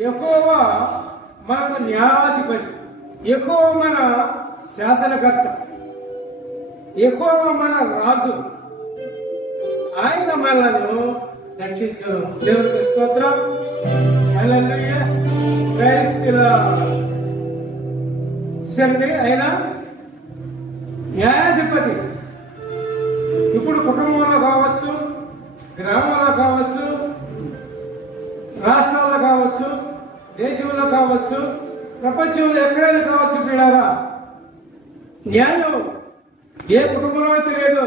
యెహోవా మనకు న్యాయాధిపతి, యెహోవా మన శాసనకర్త, యెహోవా మన రాజు. ఆయన మనలను రక్షించను. దేవునికి స్తోత్రం. హల్లెలూయా. Praise the lord. చూడండి, ఆయన న్యాయాధిపతి. ఇప్పుడు కుటుంబంలో కావచ్చు, గ్రామాల్లో కావచ్చు, రాష్ట్రాల్లో కావచ్చు, దేశంలో కావచ్చు, ప్రపంచంలో ఎక్కడైనా కావచ్చు. పిల్లారా, న్యాయం ఏ కుటుంబంలో అయితే లేదు,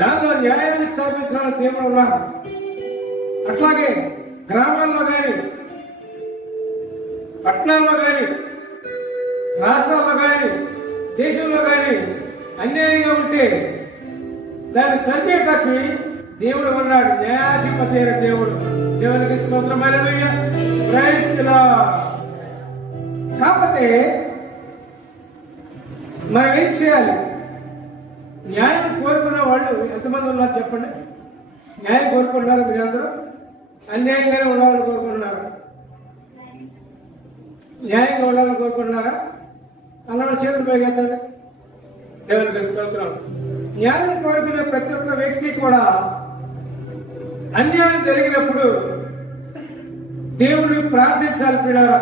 దానిలో న్యాయాన్ని స్థాపించడానికి దేవుడు ఉన్నారు. అట్లాగే గ్రామాల్లో కానీ, పట్టణాల్లో కానీ, రాష్ట్రాల్లో కానీ, దేశంలో కానీ అన్యాయంగా ఉంటే దాన్ని సరిచేయటానికి దేవుడు ఉన్నాడు. న్యాయాధిపతి అయిన దేవుడు. దేవునికి స్తోత్రం. హల్లెలూయా. Praise the lord. కాకపోతే మనం ఏం చేయాలి? న్యాయం కోరుకున్న వాళ్ళు ఎంతమంది ఉన్నారు చెప్పండి? న్యాయం కోరుకుంటున్నారు మీరు అందరూ? అన్యాయంగానే ఉండాలని కోరుకుంటున్నారా? న్యాయంగా ఉండాలని కోరుకుంటున్నారా? అన్న చేతులు పైకెత్తండి. దేవునికి స్తోత్రం. న్యాయం కోరుకునే ప్రతి ఒక్క వ్యక్తి కూడా అన్యాయం జరిగినప్పుడు దేవుడిని ప్రార్థించాలి. పిల్లరా,